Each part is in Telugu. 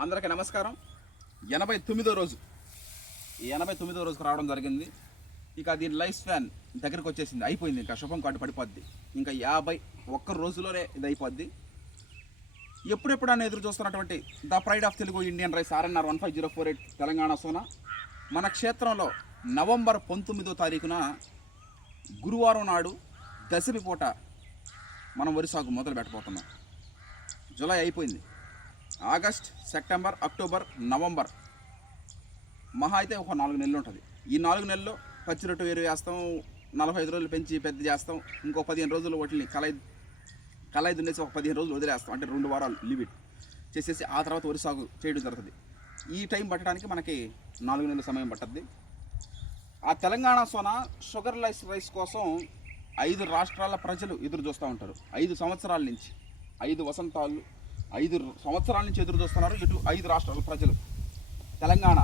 అందరికీ నమస్కారం. 89వ రోజు, ఈ 89వ రోజుకు రావడం జరిగింది. ఇక దీని లైఫ్ స్పాన్ దగ్గరికి వచ్చేసింది, అయిపోయింది. ఇంకా శుభం కార్డు పడిపోద్ది. ఇంకా 51 రోజుల్లోనే ఇది అయిపోద్ది. ఎప్పుడెప్పుడన్నా ఎదురు చూస్తున్నటువంటి the pride of Telugu Indian rice RNR 15048 Telangana Sona మన క్షేత్రంలో నవంబర్ 19వ తారీఖున గురువారం నాడు దశమి పూట మనం వరి సాగు మొదలు పెట్టబోతున్నాం. జూలై అయిపోయింది. ఆగస్ట్, సెప్టెంబర్, అక్టోబర్, నవంబర్ మహా అయితే ఒక 4 నెలలు ఉంటుంది. ఈ 4 నెలల్లో పచ్చి రొట్టు వేరు వేస్తాం, 45 రోజులు పెంచి పెద్ద చేస్తాం, ఇంకో 15 రోజులు వాటిని కళాయి దున్నేసి ఒక 15 రోజులు వదిలేస్తాం. అంటే 2 వారాలు లిమిట్ చేసేసి ఆ తర్వాత వరి సాగు చేయడం జరుగుతుంది. ఈ టైం పట్టడానికి మనకి 4 నెలల సమయం పట్టద్ది. ఆ తెలంగాణ సోనా షుగర్ రైస్ కోసం 5 రాష్ట్రాల ప్రజలు ఎదురు చూస్తూ ఉంటారు. 5 సంవత్సరాల నుంచి, 5 వసంతాలు, 5 సంవత్సరాల నుంచి ఎదురు చూస్తున్నారు. ఇటు 5 రాష్ట్రాల ప్రజలు. తెలంగాణ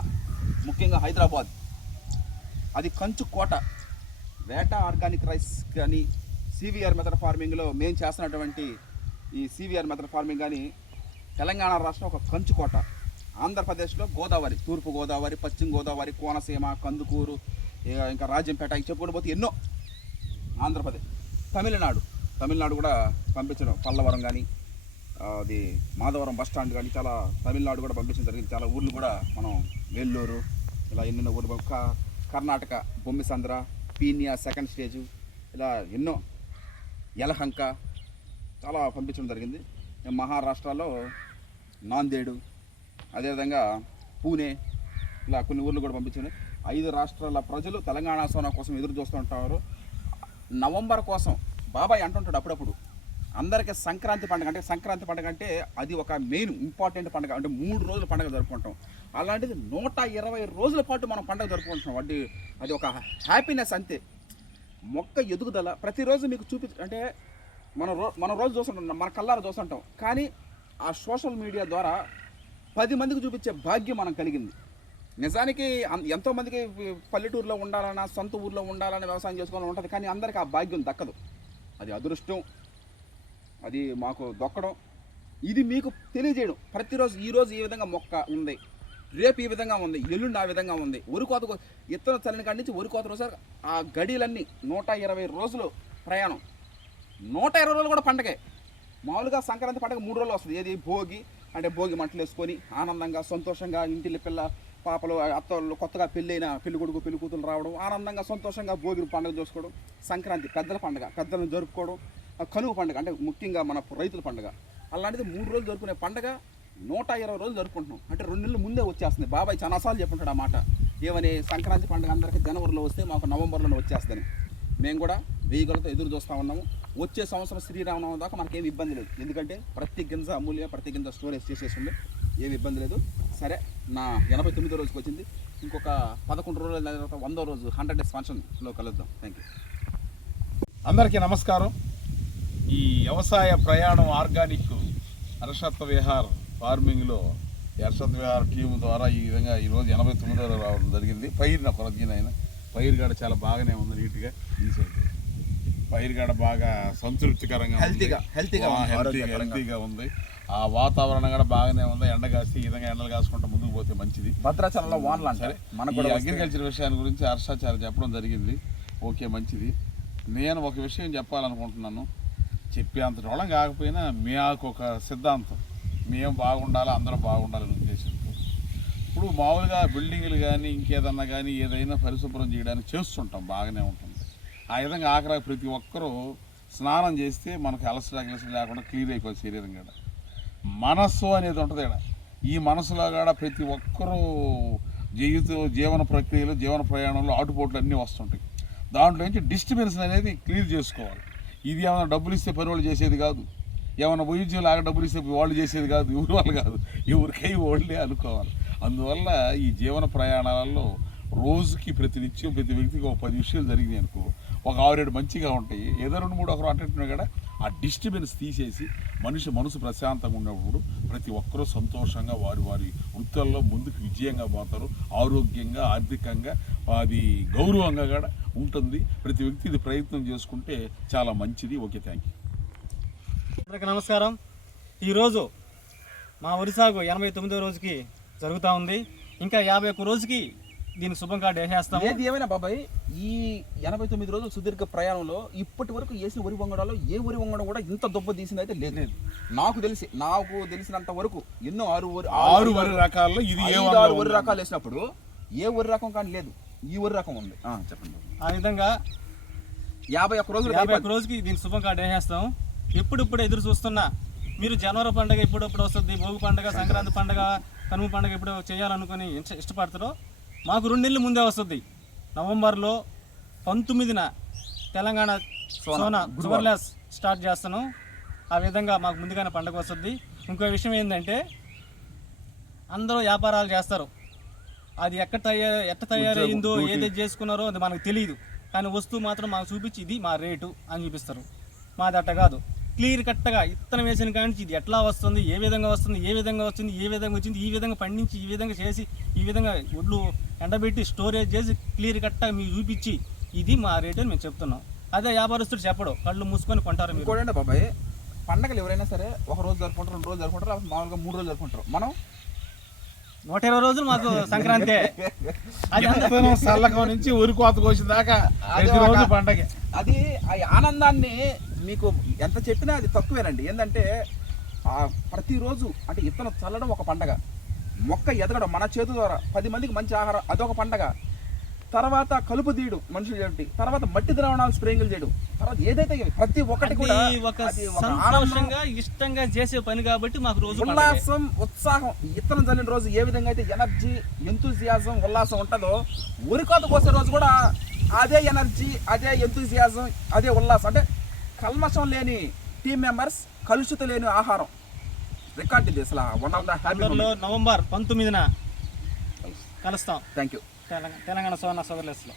ముఖ్యంగా హైదరాబాద్, అది కంచు కోట. వేట ఆర్గానిక్ రైస్ కానీ CVR మెథడ్ ఫార్మింగ్లో మేము చేస్తున్నటువంటి ఈ CVR మెథడ్ ఫార్మింగ్ కానీ తెలంగాణ రాష్ట్రం ఒక కంచు కోట. ఆంధ్రప్రదేశ్లో గోదావరి, తూర్పు గోదావరి, పశ్చిమ గోదావరి, కోనసీమ, కందుకూరు, ఇంకా రాజంపేట, చెప్పుకుంటూ పోతే ఎన్నో. ఆంధ్రప్రదేశ్, తమిళనాడు కూడా పంపించడం, పల్లవరం కానీ అది మాధవరం బస్ స్టాండ్ కానీ చాలా తమిళనాడు కూడా పంపించడం జరిగింది. చాలా ఊర్లు కూడా మనం వేల్లూరు ఇలా ఎన్నెన్నో ఊర్లు, కర్ణాటక బొమ్మిసంద్ర, పీనియా సెకండ్ స్టేజు, ఇలా ఎన్నో, యలహంక చాలా పంపించడం జరిగింది. మహారాష్ట్రలో నాందేడు, అదేవిధంగా పూణే, ఇలా కొన్ని ఊర్లు కూడా పంపించారు. 5 రాష్ట్రాల ప్రజలు తెలంగాణ సోనా కోసం ఎదురు చూస్తూ ఉంటారు. నవంబర్ కోసం బాబాయ్ అంటుంటాడు అప్పుడప్పుడు, అందరికీ సంక్రాంతి పండుగ అంటే, సంక్రాంతి పండుగ అంటే అది ఒక మెయిన్ ఇంపార్టెంట్ పండుగ. అంటే 3 రోజుల పండుగ జరుపుకుంటాం. అలాంటిది 120 రోజుల పాటు మనం పండుగ జరుపుకుంటున్నాం. అది ఒక హ్యాపీనెస్ అంతే. మొక్క ఎదుగుదల ప్రతిరోజు మీకు అంటే మనం రోజు చూస్తుంటాం, మన కళ్ళారా చూస్తుంటాం. కానీ ఆ సోషల్ మీడియా ద్వారా 10 మందికి చూపించే భాగ్యం మనం కలిగింది. నిజానికి ఎంతోమందికి పల్లెటూరులో ఉండాలన్నా, సొంత ఊర్లో ఉండాలని, వ్యవసాయం చేసుకోవాలని ఉంటుంది. కానీ అందరికీ ఆ భాగ్యం దక్కదు. అది అదృష్టం, అది మాకు దొక్కడం. ఇది మీకు తెలియజేయడం. ప్రతిరోజు ఈరోజు ఈ విధంగా మొక్క ఉంది, రేపు ఈ విధంగా ఉంది, ఎల్లుండి ఆ విధంగా ఉంది. వరికోత ఇత్తనం చల్లిన కాడి నుంచి వరికోత రోజు ఆ గడిలన్నీ 120 రోజులు ప్రయాణం. 120 రోజులు కూడా పండగే. మామూలుగా సంక్రాంతి పండుగ 3 రోజులు వస్తుంది. ఏది భోగి అంటే భోగి మంటలు వేసుకొని ఆనందంగా సంతోషంగా ఇంటిల్లి పిల్ల పాపలు అత్తలు కొత్తగా పెళ్ళైన పెళ్లి కొడుకు పెళ్లి కూతురు రావడం, ఆనందంగా సంతోషంగా భోగి పండుగ చేసుకోవడం. సంక్రాంతి పెద్దల పండుగ, పెద్దలను జరుపుకోవడం. కనుమ పండుగ అంటే ముఖ్యంగా మన రైతుల పండుగ. అలాంటిది 3 రోజులు జరుపుకునే పండుగ 120 రోజులు జరుపుకుంటున్నాం. అంటే 2 నెలల ముందే వచ్చేస్తుంది. బాబాయ్ చాలాసార్లు చెప్పుంటాడు ఆ మాట, ఏమని, సంక్రాంతి పండుగ అందరికీ జనవరిలో వస్తే మాకు నవంబర్లోనే వచ్చేస్తుందని. మేము కూడా వేయగలతో ఎదురు చూస్తూ ఉన్నాము. వచ్చే సంవత్సరం శ్రీరామనవమి దాకా మనకేమి ఇబ్బంది లేదు. ఎందుకంటే ప్రతి గింజ అమూల్య, ప్రతి గింజ స్టోరేజ్ చేసేసింది, ఏమి ఇబ్బంది లేదు. సరే, నా 89వ రోజుకి వచ్చింది. ఇంకొక 11 రోజుల తర్వాత 100వ రోజు 100 డేస్ ఫంక్షన్లో కలుద్దాం. Thank you. అందరికీ నమస్కారం. ఈ వ్యవసాయ ప్రయాణం ఆర్గానిక్ హర్షత్ విహార్ ఫార్మింగ్లో హర్షత్ విహార్ టీం ద్వారా ఈ విధంగా ఈరోజు 89వ రావడం జరిగింది. పైరున కొరదీనైనా పైరుగాడ చాలా బాగానే ఉంది, నీట్గా తీసేది. పైరుగాడ బాగా సంతృప్తికరంగా, హెల్తీగా ఉంది. ఆ వాతావరణం కూడా బాగానే ఉంది. ఎండ కాసి ఈ విధంగా ఎండలు కాసుకుంటూ ముందుకు పోతే మంచిది. భద్రాచలంలో వానలు సరే, మనకు అగ్రికల్చర్ విషయాన్ని గురించి హర్షాచార్య చెప్పడం జరిగింది. ఓకే, మంచిది. నేను ఒక విషయం చెప్పాలనుకుంటున్నాను. చెప్పేంత రోళం కాకపోయినా మాకు ఒక సిద్ధాంతం, మేము బాగుండాలి, అందరూ బాగుండాలని ఉద్దేశంతో. ఇప్పుడు మామూలుగా బిల్డింగులు కానీ ఇంకేదన్నా కానీ ఏదైనా పరిశుభ్రం చేయడానికి చేస్తుంటాం, బాగానే ఉంటుంది. ఆ విధంగా ఆఖరి ప్రతి ఒక్కరూ స్నానం చేస్తే మనకు అలసట లేకుండా క్లియర్ అయిపోతుంది శరీరం కూడా. మనస్సు అనేది ఉంటుంది ఇక్కడ. ఈ మనసులో కూడా ప్రతి ఒక్కరూ జీవన ప్రక్రియలు, జీవన ప్రయాణంలో ఆటుపోట్లు అన్నీ వస్తుంటాయి. దాంట్లో నుంచి డిస్టర్బెన్స్ అనేది క్లియర్ చేసుకోవాలి. ఇది ఏమైనా డబ్బులు ఇస్తే పని వాళ్ళు చేసేది కాదు, ఏమైనా వైద్యం లాగా డబ్బులు ఇస్తే వాళ్ళు చేసేది కాదు, ఎవరి వాళ్ళు కాదు, ఎవరికై వాళ్ళే అనుకోవాలి. అందువల్ల ఈ జీవన ప్రయాణాలలో రోజుకి ప్రతినిత్యం ప్రతి వ్యక్తికి ఒక 10 విషయాలు జరిగినాయి అనుకో, ఒక 6-7 మంచిగా ఉంటాయి. ఏదో 2-3 ఒకరు అంటున్నాయి కదా, ఆ డిస్టర్బెన్స్ తీసేసి మనసు ప్రశాంతంగా ఉన్నప్పుడు ప్రతి ఒక్కరూ సంతోషంగా వారి వృత్తుల్లో ముందుకు విజయంగా పోతారు. ఆరోగ్యంగా, ఆర్థికంగా, అది గౌరవంగా కూడా ఉంటుంది. ప్రతి వ్యక్తి ఇది ప్రయత్నం చేసుకుంటే చాలా మంచిది. Okay, thank you. అందరికీ నమస్కారం. ఈరోజు మా వరి సాగు 89వ రోజుకి జరుగుతూ ఉంది. ఇంకా 51 రోజుకి దీనికి శుభం కార్డు వేసేస్తాము. ఏది ఏమైనా బాబాయ్, ఈ 89 రోజుల సుదీర్ఘ ప్రయాణంలో ఇప్పటి వరకు వేసిన వరి వంగడాలో ఏ వరి వంగడం కూడా ఇంత దొబ్బ తీసింది అయితే లేదు. నాకు తెలిసినంత వరకు ఎన్నో 6 వరి రకాల్లో ఇది 6 వరి రకాలు వేసినప్పుడు ఏ వరి రకం కానీ లేదు, ఈ వరి రకం ఉంది. చెప్పండి. ఆ విధంగా 51 రోజుకి దీనికి శుభం కార్డు వేసేస్తాం. ఎప్పుడిప్పుడు ఎదురు చూస్తున్నా మీరు జనవరి పండుగ ఎప్పుడప్పుడు వస్తుంది, భోగి పండుగ, సంక్రాంతి పండుగ, కనుమ పండుగ ఎప్పుడు చేయాలనుకుని ఇష్టపడతారో మాకు 2 నెలల ముందే వస్తుంది. నవంబర్లో 19న తెలంగాణ షుగర్లెస్ స్టార్ట్ చేస్తాను. ఆ విధంగా మాకు ముందుగానే పండుగ వస్తుంది. ఇంకో విషయం ఏంటంటే అందరూ వ్యాపారాలు చేస్తారు, అది ఎట్ట తయారైందో ఏదైతే చేసుకున్నారో అది మనకు తెలియదు. కానీ వస్తువు మాత్రం మాకు చూపించి ఇది మా రేటు అని చూపిస్తారు. మాది అట్ట కాదు, క్లియర్ కట్గా ఇత్తనం వేసిన కానీ ఇది ఎట్లా వస్తుంది, ఏ విధంగా వస్తుంది, ఏ విధంగా వచ్చింది, ఏ విధంగా వచ్చింది, ఈ విధంగా పండించి ఈ విధంగా చేసి ఈ విధంగా ఒడ్లు ఎండబెట్టి స్టోరేజ్ చేసి క్లియర్ కట్గా మీకు చూపించి ఇది మా రేటు అని మేము చెప్తున్నాం. అదే వ్యాపారస్తుడు చెప్పడు, కళ్ళు మూసుకొని కొంటారు. మీరు ఇంకోటంటే బాబాయ్, పండగలు ఎవరైనా సరే 1 రోజు జరుపుకుంటారు, 2 రోజులు జరుపుకుంటారు, మామూలుగా 3 రోజులు జరుపుకుంటారు. మనం 120 రోజులు మాకు సంక్రాంతి. సల్లకం నుంచి ఉరి కోత కోసిన దాకా రోజు పండగ. అది ఆ ఆనందాన్ని మీకు ఎంత చెప్పినా అది తక్కువేనండి. ఏంటంటే ప్రతిరోజు అంటే ఇత్తనం చల్లడం ఒక పండగ, మొక్క ఎదగడం మన చేతి ద్వారా 10 మందికి మంచి ఆహారం అదొక పండగ, తర్వాత కలుపు తీయడం మనుషులు చేయడం, తర్వాత మట్టి ద్రావణాలు స్ప్రేయింగ్లు చేయడం, తర్వాత ఏదైతే ప్రతి ఒక్కటి కూడా సంతోషంగా ఇష్టంగా చేసే పని కాబట్టి మాకు రోజు ఉల్లాసం ఉత్సాహం. ఇత్తనం చల్లిన రోజు ఏ విధంగా అయితే ఎనర్జీ, ఎంతూజియాజం, ఉల్లాసం ఉంటుందో ఉరికోత కోసే రోజు కూడా అదే ఎనర్జీ, అదే ఎంతూజియాజం, అదే ఉల్లాసం. అంటే కల్మషం లేని టీం మెంబర్స్, కలుషిత లేని ఆహారం. రికార్డు ఇది అసలు one of the happy. November 19న కలుస్తాం. Thank you. తెలంగాణ షుగర్లెస్లో.